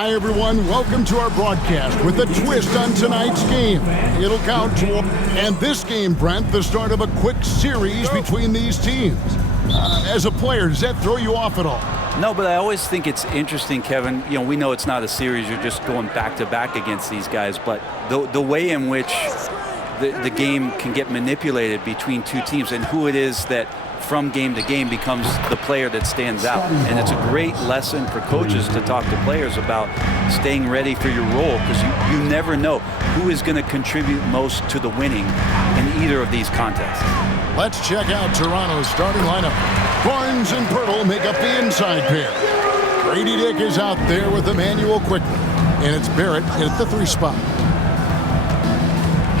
Hi, everyone. Welcome to our broadcast with a twist on tonight's game. It'll count to, and this game, Brent, the start of a quick series between these teams. As a player, does that throw you off at all? No, but I always think it's interesting, Kevin. You know, we know it's not a series. You're just going back-to-back against these guys. But the way in which the game can get manipulated between two teams and who it is that from game to game becomes the player that stands out. And it's a great lesson for coaches to talk to players about staying ready for your role, because you never know who is going to contribute most to the winning in either of these contests. Let's check out Toronto's starting lineup. Barnes and Pirtle make up the inside pair. Grady Dick is out there with Emmanuel Quickly. And it's Barrett at the 3 spot.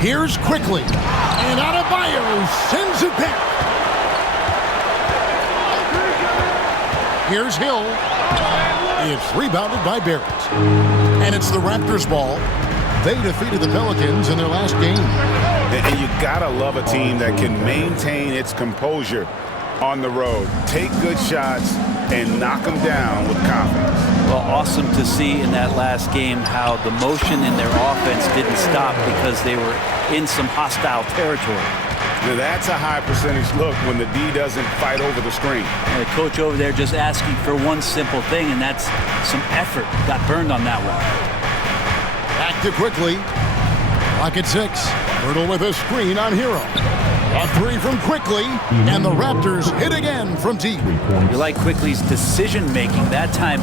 Here's Quickly. And Adebayo sends it back. Here's Hill. It's rebounded by Barrett. And it's the Raptors' ball. They defeated the Pelicans in their last game. And you gotta love a team that can maintain its composure on the road. Take good shots and knock them down with confidence. Well, awesome to see in that last game how the motion in their offense didn't stop because they were in some hostile territory. Now that's a high percentage look when the D doesn't fight over the screen. And the coach over there just asking for one simple thing, and that's some effort. Got burned on that one. Back to Quickly. Clock at 6. Pirtle with a screen on Hero. A 3 from Quickly, and the Raptors hit again from deep. You like Quickly's decision-making, that time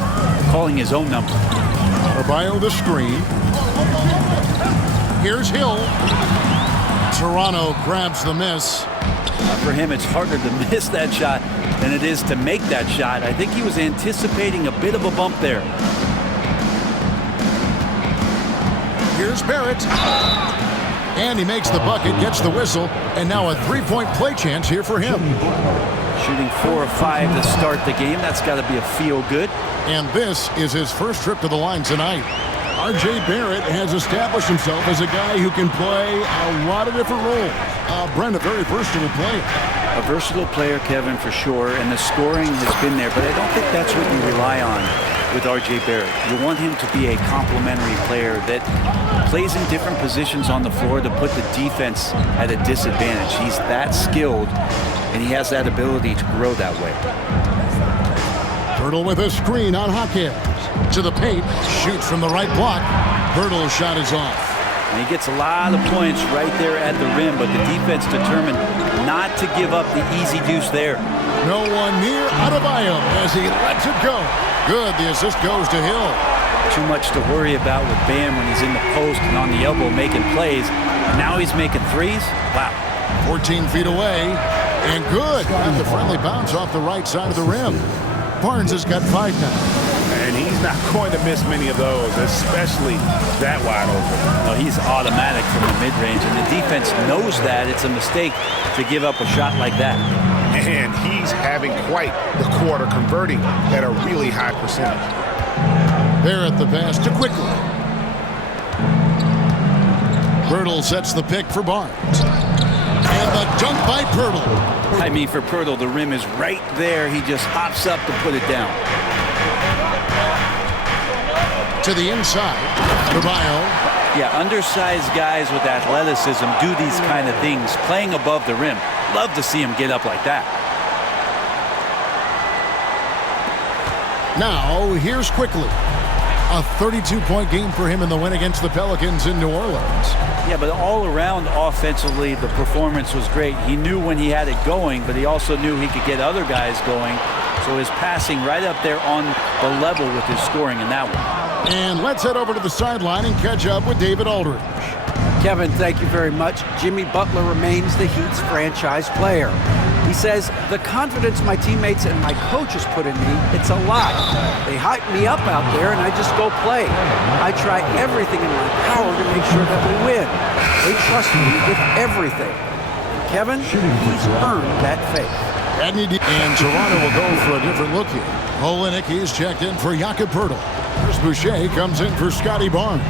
calling his own number. Adebayo the screen. Here's Hill. Toronto grabs the miss. For him, it's harder to miss that shot than it is to make that shot. I think he was anticipating a bit of a bump there. Here's Barrett. And he makes the bucket, gets the whistle, and now a 3-point play chance here for him. Shooting 4 of 5 to start the game. That's got to be a feel-good. And this is his first trip to the line tonight. R.J. Barrett has established himself as a guy who can play a lot of different roles. Brent, a very versatile player. A versatile player, Kevin, for sure, and the scoring has been there, but I don't think that's what you rely on with R.J. Barrett. You want him to be a complementary player that plays in different positions on the floor to put the defense at a disadvantage. He's that skilled, and he has that ability to grow that way. Pirtle with a screen on Hawkins. To the paint, shoots from the right block. Pirtle's shot is off. And he gets a lot of points right there at the rim, but the defense determined not to give up the easy deuce there. No one near Adebayo as he lets it go. Good, the assist goes to Hill. Too much to worry about with Bam when he's in the post and on the elbow making plays. And now he's making threes. Wow. 14 feet away. And good. Got the friendly bounce off the right side of the rim. Barnes has got 5 now. And he's not going to miss many of those, especially that wide open. No, he's automatic from the mid-range, and the defense knows that it's a mistake to give up a shot like that. And he's having quite the quarter, converting at a really high percentage. Barrett the pass to Quickly. Pirtle sets the pick for Barnes. And the dunk by Pirtle. I mean, for Pirtle, the rim is right there. He just hops up to put it down. To the inside, Adebayo. Yeah, undersized guys with athleticism do these kind of things, playing above the rim. Love to see him get up like that. Now, here's Quickly. A 32-point game for him in the win against the Pelicans in New Orleans. Yeah, but all around offensively, the performance was great. He knew when he had it going, but he also knew he could get other guys going. So his passing right up there on the level with his scoring in that one. And let's head over to the sideline and catch up with David Aldridge. Kevin, thank you very much. Jimmy Butler remains the Heat's franchise player. He says, the confidence my teammates and my coaches put in me, it's a lot. They hype me up out there and I just go play. I try everything in my power to make sure that we win. They trust me with everything. Kevin, he's earned that faith. And Toronto will go for a different look here. Olenek is checked in for Jakob Pirtle. Chris Boucher comes in for Scotty Barnes.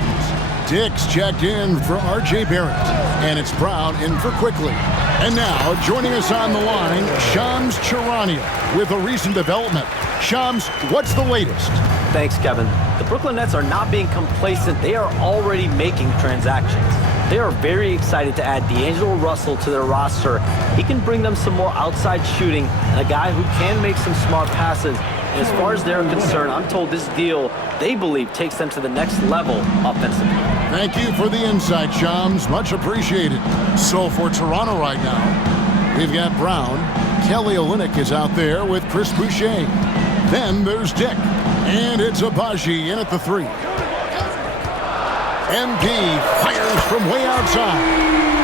Dick's checked in for R.J. Barrett. And it's Brown in for Quickly. And now, joining us on the line, Shams Charania with a recent development. Shams, what's the latest? Thanks, Kevin. The Brooklyn Nets are not being complacent. They are already making transactions. They are very excited to add D'Angelo Russell to their roster. He can bring them some more outside shooting and a guy who can make some smart passes. And as far as they're concerned, I'm told this deal, they believe, takes them to the next level offensively. Thank you for the insight, Shams. Much appreciated. So for Toronto right now, we've got Brown. Kelly Olynyk is out there with Chris Boucher. Then there's Dick. And it's Abaji in at the 3. MP fires from way outside.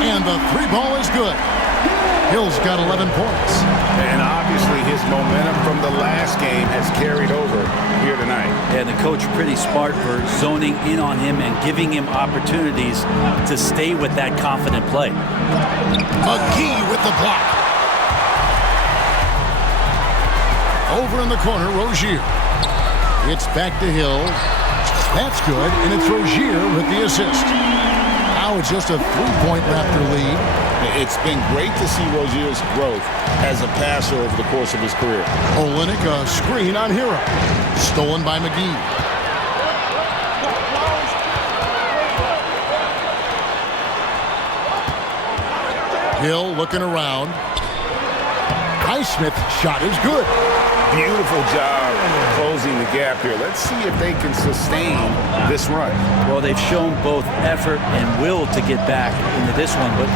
And the 3 ball is good. Hill's got 11 points. And obviously his momentum from the last game has carried over here tonight. And the coach pretty smart for zoning in on him and giving him opportunities to stay with that confident play. McGee with the block. Over in the corner, Rozier. It's back to Hill. That's good, and it's Rozier with the assist. Now it's just a 3-point Raptor lead. It's been great to see Rozier's growth as a passer over the course of his career. Olynyk, a screen on Hero. Stolen by McGee. Hill looking around. Highsmith's shot is good. Beautiful job closing the gap here. Let's see if they can sustain this run. Well, they've shown both effort and will to get back into this one, but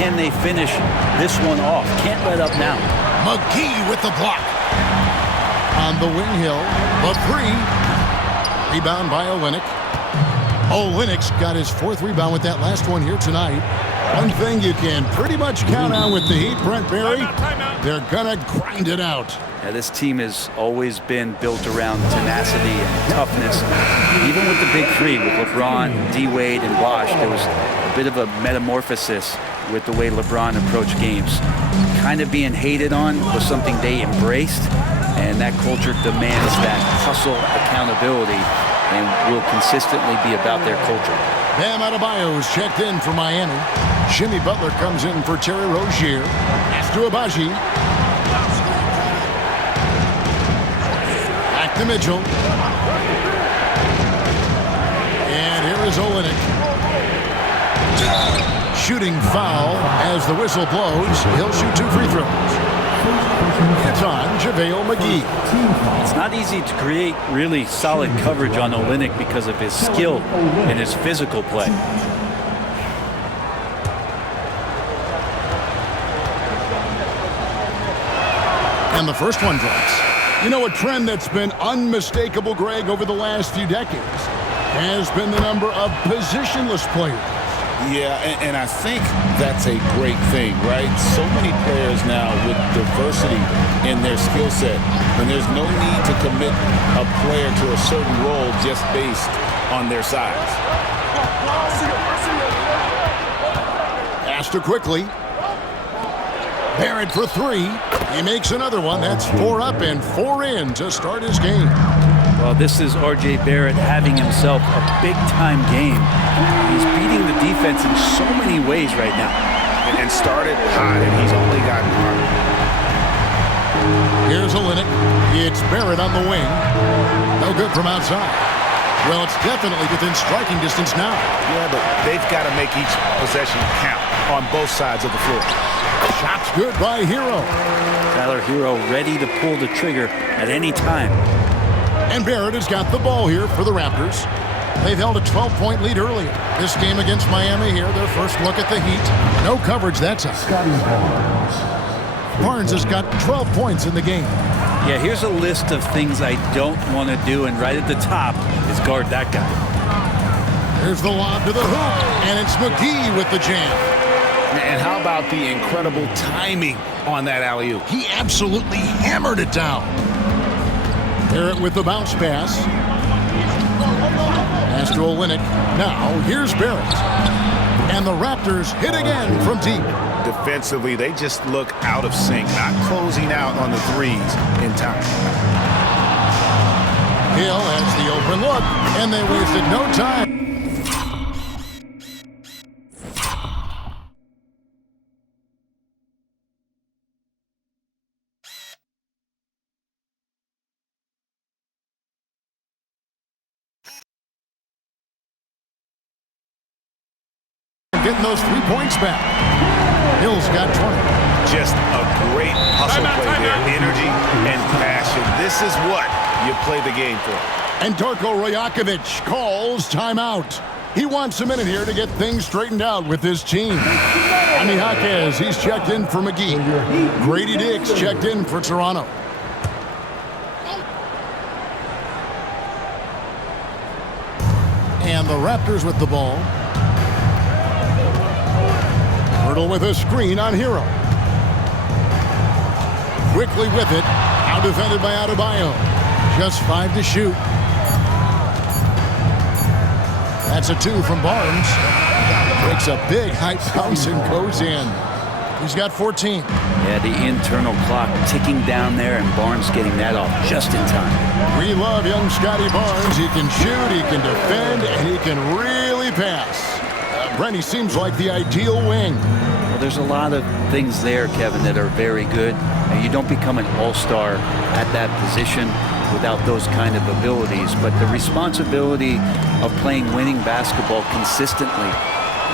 can they finish this one off? Can't let up now. McGee with the block. On the wing, Hill. The 3. Rebound by Olynyk. Olynyk's got his 4th rebound with that last one here tonight. One thing you can pretty much count on with the Heat, Brent Barry, they're going to grind it out. Yeah, this team has always been built around tenacity and toughness. Even with the big 3, with LeBron, D-Wade, and Bosh, there was a bit of a metamorphosis with the way LeBron approached games. Kind of being hated on was something they embraced, and that culture demands that hustle, accountability, and will consistently be about their culture. Bam Adebayo's checked in for Miami. Jimmy Butler comes in for Terry Rozier. Pass to Abaji. Back to Mitchell. And here is Olynyk. Shooting foul as the whistle blows. He'll shoot 2 free throws. It's on JaVale McGee. It's not easy to create really solid coverage on Olynyk because of his skill and his physical play. And the first one drops. You know, a trend that's been unmistakable, Greg, over the last few decades has been the number of positionless players. Yeah, and I think that's a great thing, right? So many players now with diversity in their skill set, and there's no need to commit a player to a certain role just based on their size. Astor quickly. Barrett for 3. He makes another one. That's 4 up and 4 in to start his game. Well, this is R.J. Barrett having himself a big-time game. He's beating the defense in so many ways right now. And started hot, and he's only gotten harder. Here's Olynyk. It's Barrett on the wing. No good from outside. Well, it's definitely within striking distance now. Yeah, but they've got to make each possession count on both sides of the floor. Shot's good by Hero. Tyler Hero ready to pull the trigger at any time. And Barrett has got the ball here for the Raptors. They've held a 12-point lead earlier. This game against Miami here, their first look at the Heat. No coverage that time. Barnes has got 12 points in the game. Yeah, here's a list of things I don't want to do, and right at the top is guard that guy. Here's the lob to the hoop, and it's McGee with the jam. And how about the incredible timing on that alley-oop? He absolutely hammered it down. Barrett with the bounce pass. Pass to Olynyk. Now, here's Barrett. And the Raptors hit again from deep. Defensively, they just look out of sync, not closing out on the threes in time. Hill has the open look, and they wasted no time. getting those 3 points back. Hill's got 20. Just a great hustle play there. Energy and passion. This is what you play the game for. And Darko Rajakovic calls timeout. He wants a minute here to get things straightened out with his team. Jaime Jaquez, he's checked in for McGee. Grady Dix checked in for Toronto. And the Raptors with the ball. Hurdle with a screen on Hero. Quickly with it. Out defended by Adebayo. Just 5 to shoot. That's a 2 from Barnes. Takes a big high bounce and goes in. He's got 14. Yeah, the internal clock ticking down there, and Barnes getting that off just in time. We love young Scotty Barnes. He can shoot, he can defend, and he can really pass. Brent, he seems like the ideal wing. Well, there's a lot of things there, Kevin, that are very good. And you don't become an all-star at that position without those kind of abilities. But the responsibility of playing winning basketball consistently,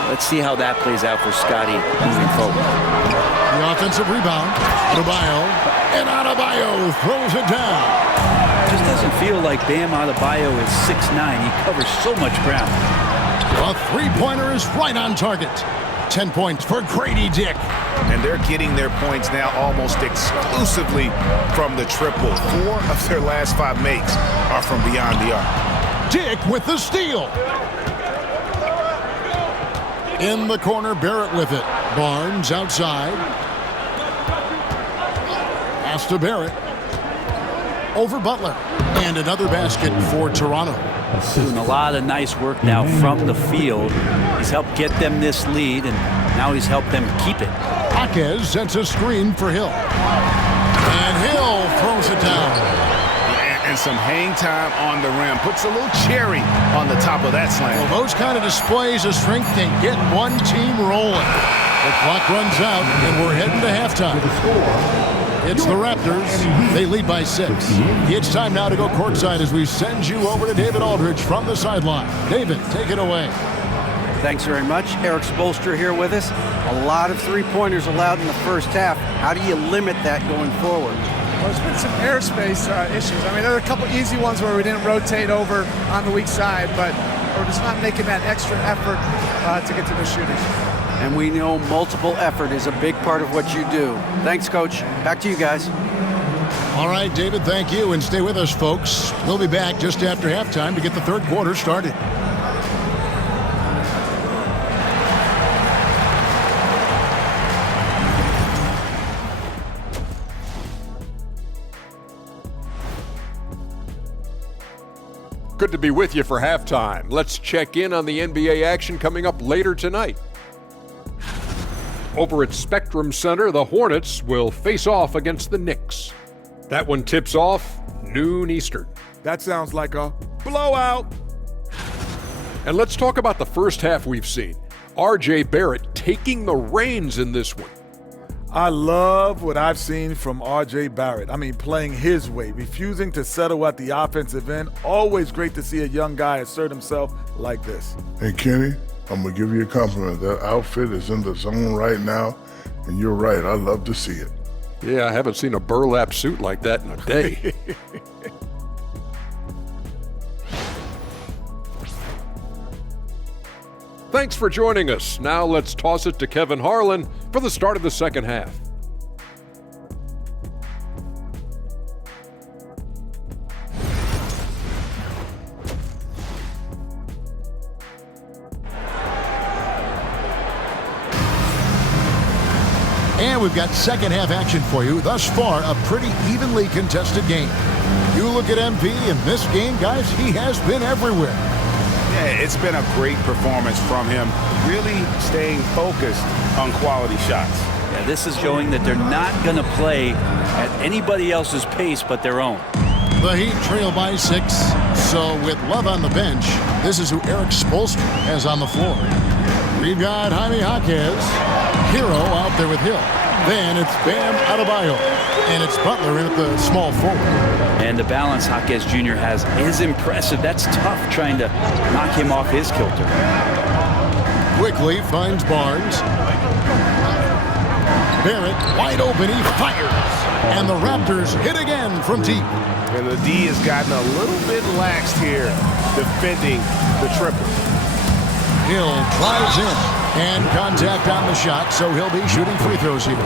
let's see how that plays out for Scotty moving forward. The offensive rebound. Adebayo. And Adebayo throws it down. It just doesn't feel like Bam Adebayo is 6'9". He covers so much ground. A three-pointer is right on target. 10 points for Grady Dick. And they're getting their points now almost exclusively from the triple. 4 of their last 5 makes are from beyond the arc. Dick with the steal. In the corner, Barrett with it. Barnes outside. Pass to Barrett. Over Butler. And another basket for Toronto. Doing a lot of nice work now from the field. He's helped get them this lead, and now he's helped them keep it. Jaquez sends a screen for Hill. And Hill throws it down. And some hang time on the rim. Puts a little cherry on the top of that slam. Well, those kind of displays of strength can get one team rolling. The clock runs out, and we're heading to halftime. It's the Raptors. They lead by 6. It's time now to go courtside as we send you over to David Aldridge from the sideline. David, take it away. Thanks very much. Eric Spoelstra here with us. A lot of three-pointers allowed in the first half. How do you limit that going forward? Well, there's been some airspace issues. I mean, there are a couple easy ones where we didn't rotate over on the weak side, but we're just not making that extra effort to get to the shooters. And we know multiple effort is a big part of what you do. Thanks, Coach. Back to you guys. All right, David, thank you. And stay with us, folks. We'll be back just after halftime to get the third quarter started. Good to be with you for halftime. Let's check in on the NBA action coming up later tonight. Over at Spectrum Center, the Hornets will face off against the Knicks. That one tips off noon Eastern. That sounds like a blowout. And let's talk about the first half we've seen. RJ Barrett taking the reins in this one. I love what I've seen from RJ Barrett. I mean, playing his way, refusing to settle at the offensive end. Always great to see a young guy assert himself like this. Hey, Kenny, I'm going to give you a compliment. That outfit is in the zone right now, and you're right. I love to see it. Yeah, I haven't seen a burlap suit like that in a day. Thanks for joining us. Now let's toss it to Kevin Harlan for the start of the second half. And we've got second half action for you. Thus far, a pretty evenly contested game. You look at MP in this game, guys, he has been everywhere. Yeah, it's been a great performance from him, really staying focused on quality shots. Yeah, this is showing that they're not going to play at anybody else's pace but their own. The Heat trail by 6. So with Love on the bench, this is who Eric Spoelstra has on the floor. We've got Jaime Jaquez, Hero out there with Hill. Then it's Bam Adebayo, and it's Butler in at the small forward. And the balance Jaquez Jr. has is impressive. That's tough trying to knock him off his kilter. quickly finds Barnes. Barrett wide open, he fires. And the Raptors hit again from deep. And the D has gotten a little bit laxed here defending the triple. Hill drives in and contact on the shot, so he'll be shooting free throws here.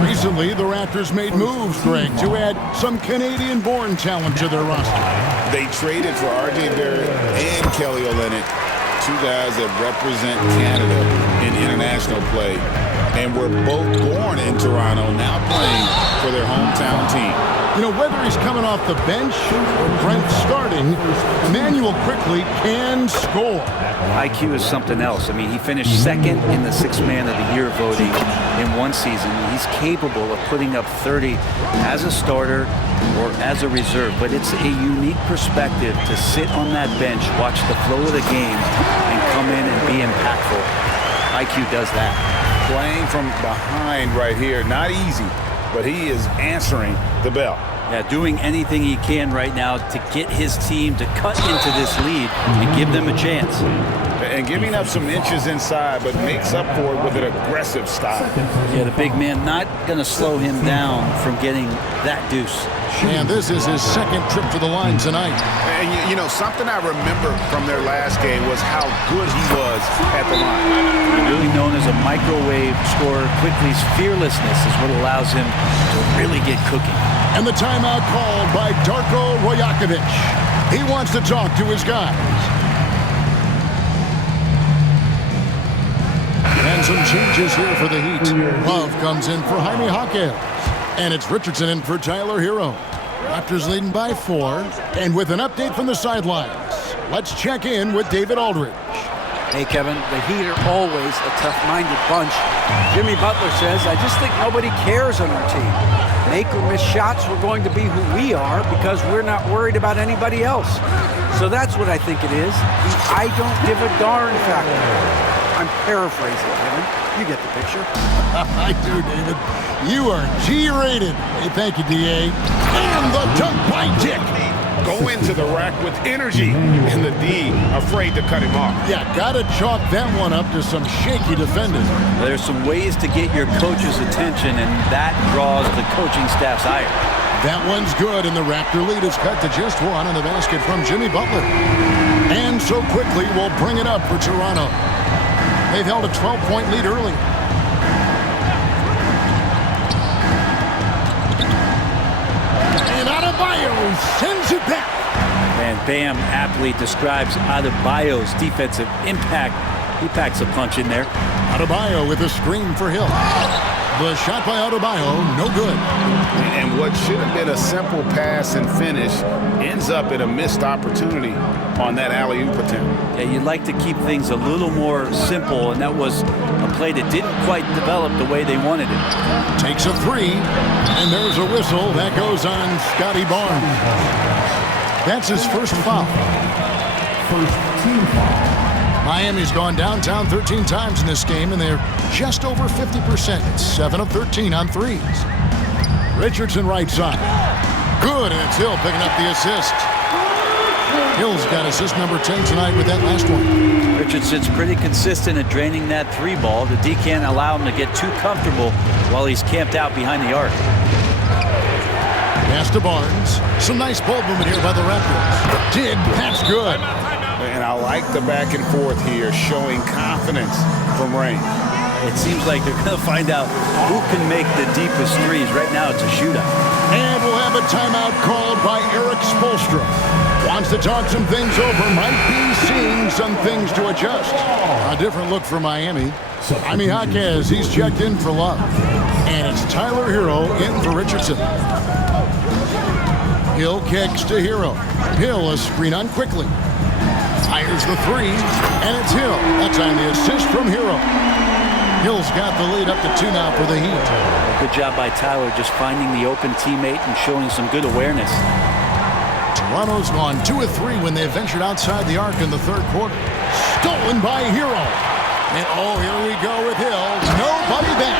Recently, the Raptors made moves, Greg, to add some Canadian-born talent to their roster. They traded for R.J. Barrett and Kelly Olynyk, two guys that represent Canada in international play, and were both born in Toronto, now playing for their hometown team. You know, whether he's coming off the bench or Brent starting, Emmanuel quickly can score. IQ is something else. I mean, he finished second in the Sixth Man of the Year voting in one season. He's capable of putting up 30 as a starter or as a reserve, but it's a unique perspective to sit on that bench, watch the flow of the game, and come in and be impactful. IQ does that. Playing from behind right here, not easy, but he is answering the bell. Yeah, doing anything he can right now to get his team to cut into this lead and give them a chance. And giving up some inches inside, but makes up for it with an aggressive style. Yeah, the big man not going to slow him down from getting that deuce. And this is his second trip to the line tonight. And you know, something I remember from their last game was how good he was at the line. Really known as a microwave scorer, quickly's fearlessness is what allows him to really get cooking. And the timeout called by Darko Rajakovic. He wants to talk to his guys. And some changes here for the Heat. Love comes in for Jaime Jaquez. And it's Richardson in for Tyler Hero. Raptors leading by 4. And with an update from the sidelines, let's check in with David Aldridge. Hey, Kevin, the Heat are always a tough-minded bunch. Jimmy Butler says, I just think nobody cares on our team. Make or miss shots, we're going to be who we are because we're not worried about anybody else. So that's what I think it is. The I don't give a darn factor. I'm paraphrasing, Kevin. You get the picture. I do, David. You are G-rated. Hey, thank you, D.A. And the dunk by Dick. Go into the rack with energy, and the D afraid to cut him off. Yeah, gotta chalk that one up to some shaky defending. There's some ways to get your coach's attention, and that draws the coaching staff's ire. That one's good, and the Raptor lead is cut to just 1 on the basket from Jimmy Butler. And so quickly, we'll bring it up for Toronto. They've held a 12-point lead early. And Adebayo sends it back. And Bam aptly describes Adebayo's defensive impact. He packs a punch in there. Adebayo with a screen for Hill. The shot by Adebayo, no good. And what should have been a simple pass and finish ends up in a missed opportunity on that alley-oop attempt. Yeah, you'd like to keep things a little more simple, and that was a play that didn't quite develop the way they wanted it. Takes a 3, and there's a whistle. That goes on Scotty Barnes. That's his first foul. First team foul. Miami's gone downtown 13 times in this game, and they're just over 50%. It's 7 of 13 on threes. Richardson right side. Good, and it's Hill picking up the assist. Hill's got assist number 10 tonight with that last one. Richardson's pretty consistent at draining that 3 ball. The D can't allow him to get too comfortable while he's camped out behind the arc. Pass to Barnes. Some nice ball movement here by the Raptors. Dig, that's good. And I like the back and forth here, showing confidence from range. It seems like they're going to find out who can make the deepest threes. Right now, it's a shootout. And we'll have a timeout called by Eric Spoelstra. Wants to talk some things over. Might be seeing some things to adjust. A different look for Miami. Jaime Jaquez, he's checked in for Love. And it's Tyler Hero in for Richardson. Hill kicks to Hero. Hill a screen on quickly. Fires the 3, and it's Hill. That's on the assist from Hero. Hill's got the lead up to 2 now for the Heat. Good job by Tyler just finding the open teammate and showing some good awareness. Toronto's gone 2 of 3 when they ventured outside the arc in the third quarter. Stolen by Hero. And oh, here we go with Hill. Nobody back.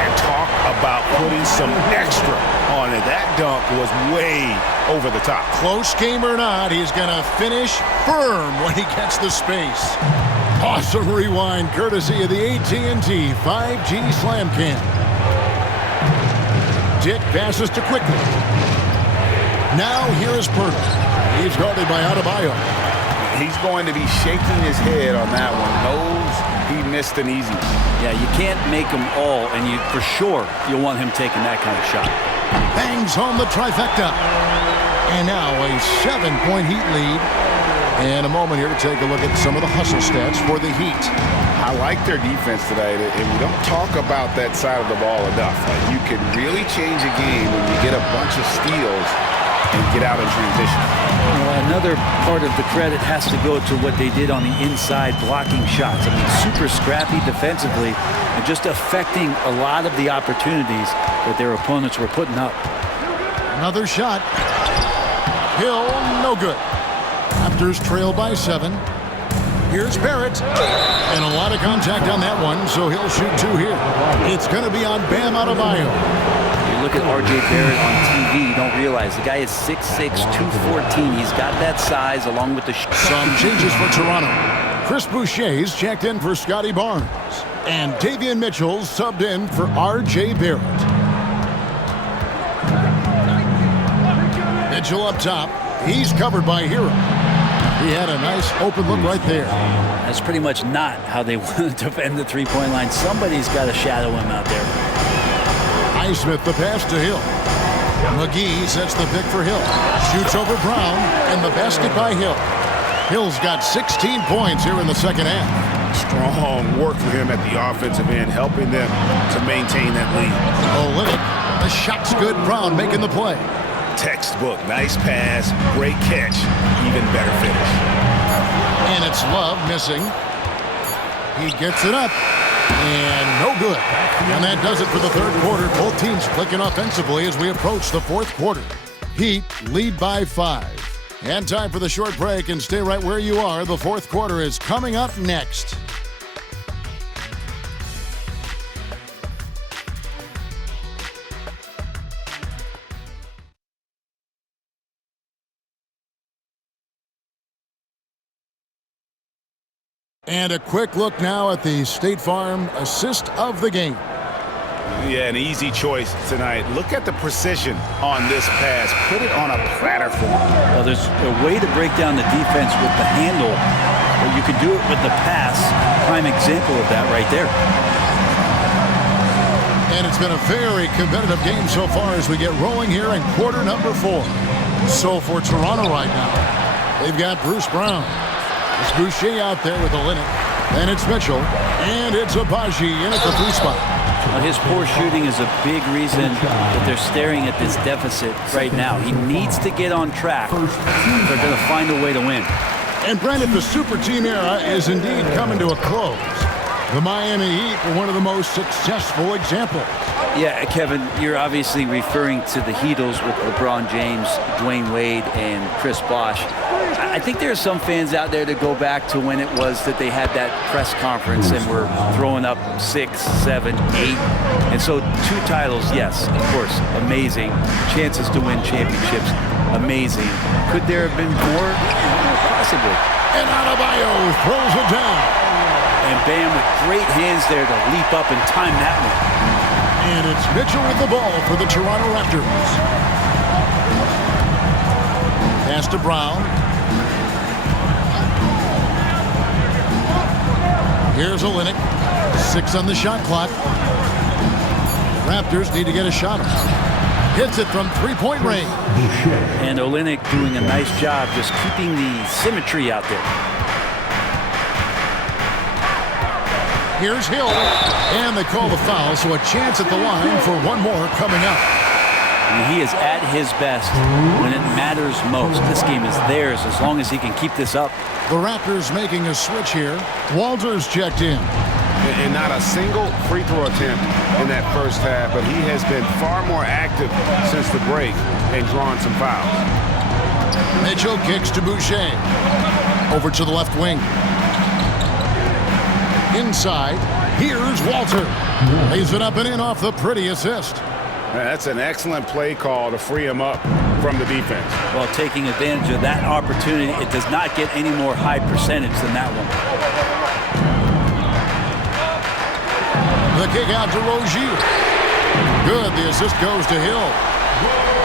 And talk about putting some extra on it. That dunk was way over the top. Close game or not, he's going to finish firm when he gets the space. Awesome rewind courtesy of the AT&T 5G Slam Cam. Dick passes to Quickly. Now here is Pirtle. He's guarded by Adebayo. He's going to be shaking his head on that one. Knows he missed an easy one. Yeah, you can't make them all, and for sure you'll want him taking that kind of shot. Bangs home the trifecta. And now a 7-point Heat lead. And a moment here to take a look at some of the hustle stats for the Heat. I like their defense today, and we don't talk about that side of the ball enough. Like, you can really change a game when you get a bunch of steals and get out in transition. Another part of the credit has to go to what they did on the inside blocking shots. I mean, super scrappy defensively and just affecting a lot of the opportunities that their opponents were putting up. Another shot. Hill, no good. Raptors trail by 7. Here's Barrett. And a lot of contact on that one, so he'll shoot 2 here. It's going to be on Bam Adebayo. You look at R.J. Barrett on TV, you don't realize the guy is 6'6", 214. He's got that size along with the... Some changes for Toronto. Chris Boucher's checked in for Scotty Barnes. And Davion Mitchell subbed in for R.J. Barrett. Mitchell up top. He's covered by Hero. He had a nice open look right there. That's pretty much not how they want to defend the three-point line. Somebody's got to shadow him out there. Highsmith the pass to Hill. McGee sets the pick for Hill. Shoots over Brown, and the basket by Hill. Hill's got 16 points here in the second half. Strong work for him at the offensive end, helping them to maintain that lead. Olynyk, the shot's good. Brown making the play. Textbook, nice pass, great catch, even better finish. And it's Love missing. He gets it up, and no good. And that does it for the third quarter. Both teams clicking offensively as we approach the fourth quarter. Heat lead by 5. And time for the short break, and stay right where you are. The fourth quarter is coming up next. And a quick look now at the State Farm assist of the game. Yeah, an easy choice tonight. Look at the precision on this pass. Put it on a platter for him. Well, there's a way to break down the defense with the handle, but you can do it with the pass. Prime example of that right there. And it's been a very competitive game so far as we get rolling here in quarter number 4. So for Toronto right now, they've got Bruce Brown. It's Boucher out there with Olynyk. Then it's Mitchell. And it's Abaji in at the 3 spot. Well, his poor shooting is a big reason that they're staring at this deficit right now. He needs to get on track if they're going to find a way to win. And Brandon, the super team era is indeed coming to a close. The Miami Heat are one of the most successful examples. Yeah, Kevin, you're obviously referring to the Heatles with LeBron James, Dwayne Wade, and Chris Bosh. I think there are some fans out there that go back to when it was that they had that press conference and were throwing up 6, 7, 8. And so 2 titles, yes, of course, amazing. Chances to win championships, amazing. Could there have been more? Possibly. And Adebayo throws it down. And Bam with great hands there to leap up and time that one. And it's Mitchell with the ball for the Toronto Raptors. Pass to Brown. Here's Olynyk. 6 on the shot clock. Raptors need to get a shot. Hits it from 3-point range. And Olynyk doing a nice job just keeping the symmetry out there. Here's Hill. And they call the foul, so a chance at the line for one more coming up. He is at his best when it matters most. This game is theirs as long as he can keep this up. The Raptors making a switch here. Walters checked in. And not a single free throw attempt in that first half, but he has been far more active since the break and drawn some fouls. Mitchell kicks to Boucher. Over to the left wing. Inside, here's Walter. Lays it up and in off the pretty assist. That's an excellent play call to free him up from the defense. Well, taking advantage of that opportunity, it does not get any more high percentage than that one. The kick out to Rozier. Good. The assist goes to Hill.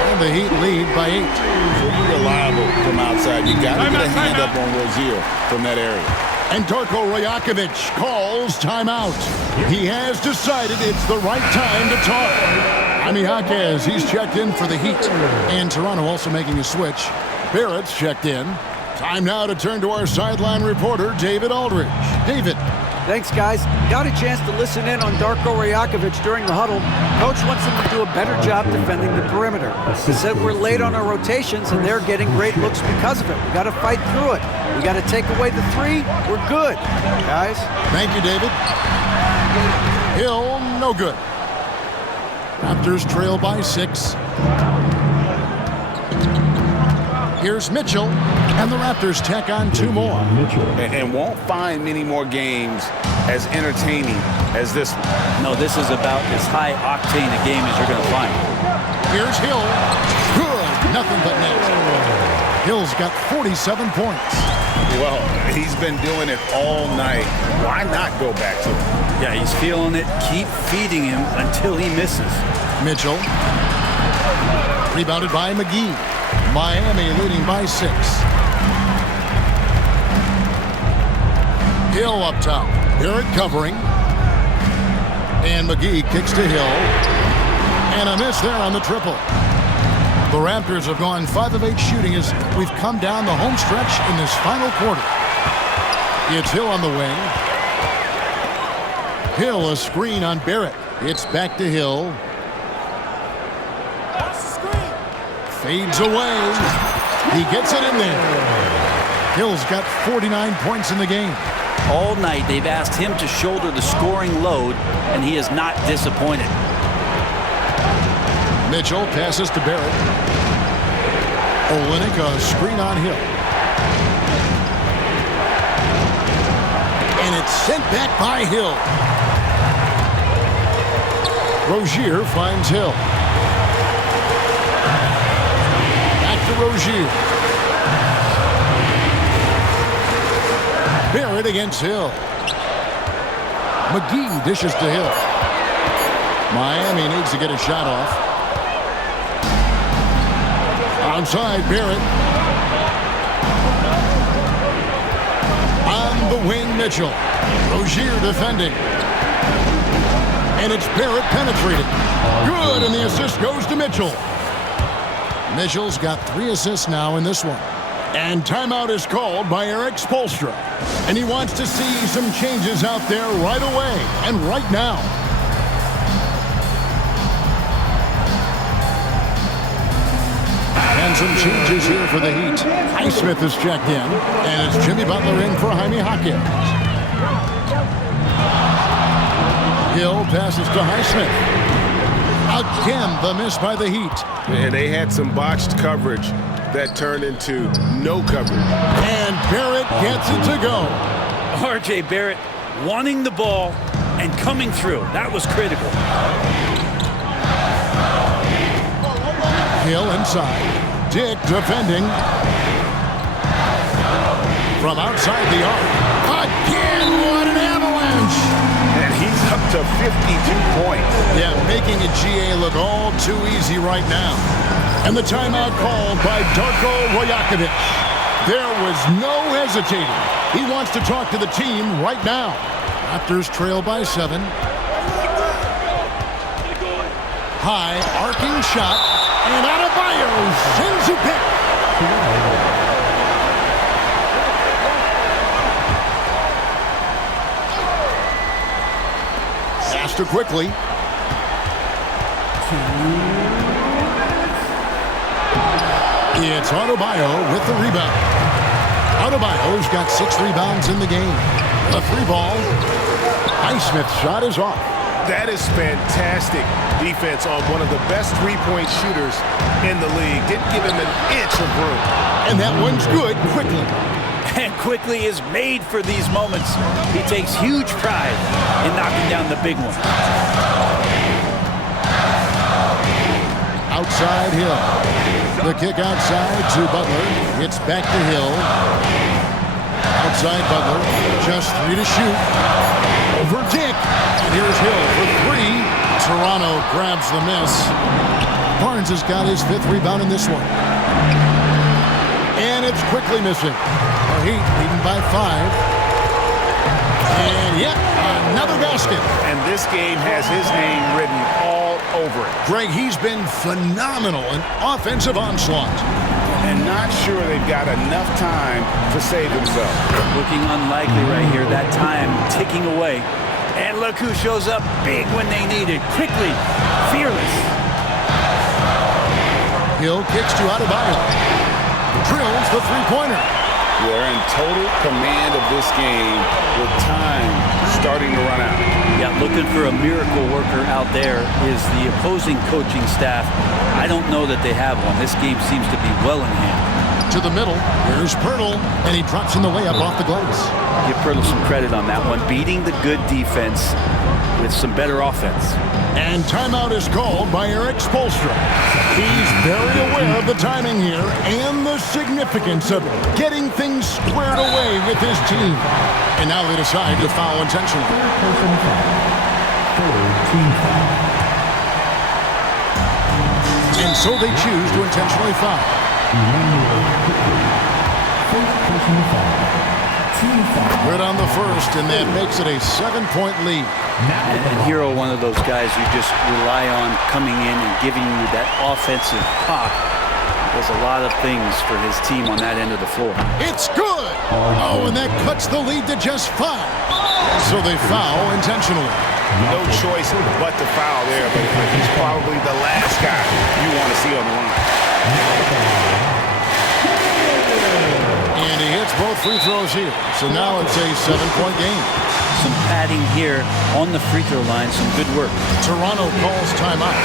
And the Heat lead by 8. So you're reliable from outside. You got to get a hand up on Rozier from that area. And Darko Rajakovic calls timeout. He has decided it's the right time to talk. Jaime Jaquez, he's checked in for the Heat. And Toronto also making a switch. Barrett's checked in. Time now to turn to our sideline reporter, David Aldridge. David. Thanks, guys. Got a chance to listen in on Darko Rajakovic during the huddle. Coach wants them to do a better job defending the perimeter. He said we're late on our rotations, and they're getting great looks because of it. We got to fight through it. We got to take away the 3. We're good, guys. Thank you, David. Hill, no good. Raptors trail by 6. Here's Mitchell, and the Raptors tack on 2 more. And won't find many more games as entertaining as this one. No, this is about as high-octane a game as you're going to find. Here's Hill. Good. Nothing but net. Hill's got 47 points. Well, he's been doing it all night. Why not go back to it? Yeah, he's feeling it. Keep feeding him until he misses. Mitchell. Rebounded by McGee. Miami leading by 6. Hill up top. Barrett covering. And McGee kicks to Hill. And a miss there on the triple. The Raptors have gone 5 of 8 shooting as we've come down the home stretch in this final quarter. It's Hill on the wing. Hill a screen on Barrett. It's back to Hill. Fades away. He gets it in there. Hill's got 49 points in the game. All night they've asked him to shoulder the scoring load, and he is not disappointed. Mitchell passes to Barrett. Olynyk a screen on Hill. And it's sent back by Hill. Rozier finds Hill. Back to Rozier. Barrett against Hill. McGee dishes to Hill. Miami needs to get a shot off. Outside Barrett. On the wing, Mitchell. Rozier defending. And it's Barrett penetrating. Good, and the assist goes to Mitchell. Mitchell's got 3 assists now in this one. And timeout is called by Eric Spoelstra. And he wants to see some changes out there right away and right now. And some changes here for the Heat. Highsmith is checked in. And it's Jimmy Butler in for Jaime Jaquez. Hill passes to Highsmith. Again, the miss by the Heat. And they had some botched coverage that turned into no coverage. And Barrett gets it to go. R.J. Barrett wanting the ball and coming through. That was critical. Hill inside. Dick defending. From outside the arc. Again, what an avalanche. And he's up to 52 points. Yeah, making a GA look all too easy right now. And the timeout called by Darko Rajakovic. There was no hesitating. He wants to talk to the team right now. Raptors trail by 7. High, arcing shot. And Adebayo sends it back. Faster quickly. It's Adebayo with the rebound. Adebayo's got 6 rebounds in the game. A 3 ball. Highsmith's shot is off. That is fantastic defense on one of the best three-point shooters in the league. Didn't give him an inch of room. And that one's good quickly. And quickly is made for these moments. He takes huge pride in knocking down the big one. Outside Hill. The kick outside to Butler. It's back to Hill. Outside Butler, just 3 to shoot. Over Dick, and here's Hill for 3. Toronto grabs the miss. Barnes has got his 5th rebound in this one. And it's quickly missing. The Heat leading by 5. And yet another basket. And this game has his name written all over it. Greg, he's been phenomenal in offensive onslaught. And not sure they've got enough time to save themselves. Looking unlikely right here. That time ticking away. And look who shows up big when they need it. Quickly, fearless. Hill kicks to Adebayo. Drills the three-pointer. They're in total command of this game with time starting to run out. Yeah, looking for a miracle worker out there is the opposing coaching staff. I don't know that they have one. This game seems to be well in hand. To the middle, here's Pirtle, and he drops in the layup off the glass. Give Pirtle some credit on that one, beating the good defense with some better offense. And timeout is called by Eric Spoelstra. He's very aware of the timing here and the significance of getting things squared away with his team. And now they decide to foul intentionally. And so they choose to intentionally foul. Good on the first, and that makes it a 7-point lead. And Hero, one of those guys you just rely on coming in and giving you that offensive pop. Does a lot of things for his team on that end of the floor. It's good! Oh, and that cuts the lead to just 5. So they foul intentionally. No choice but to foul there, but he's probably the last guy you want to see on the line. And he hits both free throws here. So now it's a 7-point game. Some padding here on the free throw line. Some good work. Toronto calls timeout.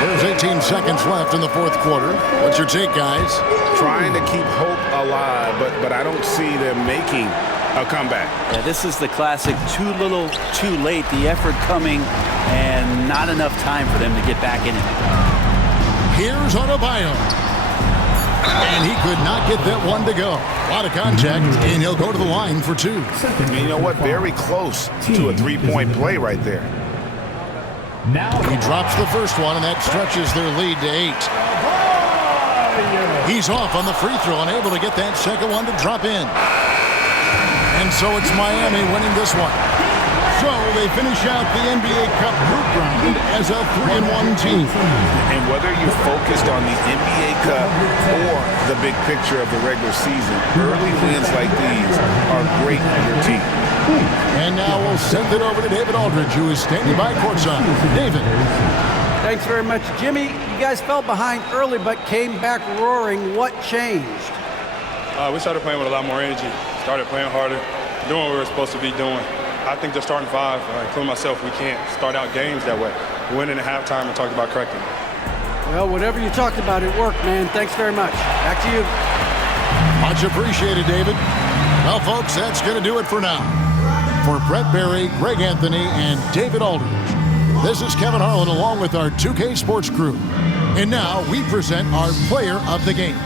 There's 18 seconds left in the 4th quarter. What's your take, guys? Trying to keep hope alive, but I don't see them making a comeback. Yeah, this is the classic too little, too late. The effort coming and not enough time for them to get back in it. Here's Adebayo. And he could not get that one to go. A lot of contact, and he'll go to the line for 2. And you know what? Very close to a 3-point play right there. Now he drops the first one, and that stretches their lead to 8. He's off on the free throw, unable to get that second one to drop in. And so it's Miami winning this one. So they finish out the NBA Cup group round as a 3-1 team. And whether you're focused on the NBA Cup or the big picture of the regular season, early wins like these are great for your team. And now we'll send it over to David Aldridge, who is standing by courtside. David. Thanks very much, Jimmy. You guys fell behind early but came back roaring. What changed? We started playing with a lot more energy, started playing harder, doing what we were supposed to be doing. I think the starting 5, including myself, we can't start out games that way. We went in at halftime and talked about correcting. Well, whatever you talked about, it worked, man. Thanks very much. Back to you. Much appreciated, David. Well, folks, that's going to do it for now. For Brett Barry, Greg Anthony, and David Aldridge, this is Kevin Harlan along with our 2K Sports crew. And now we present our player of the game.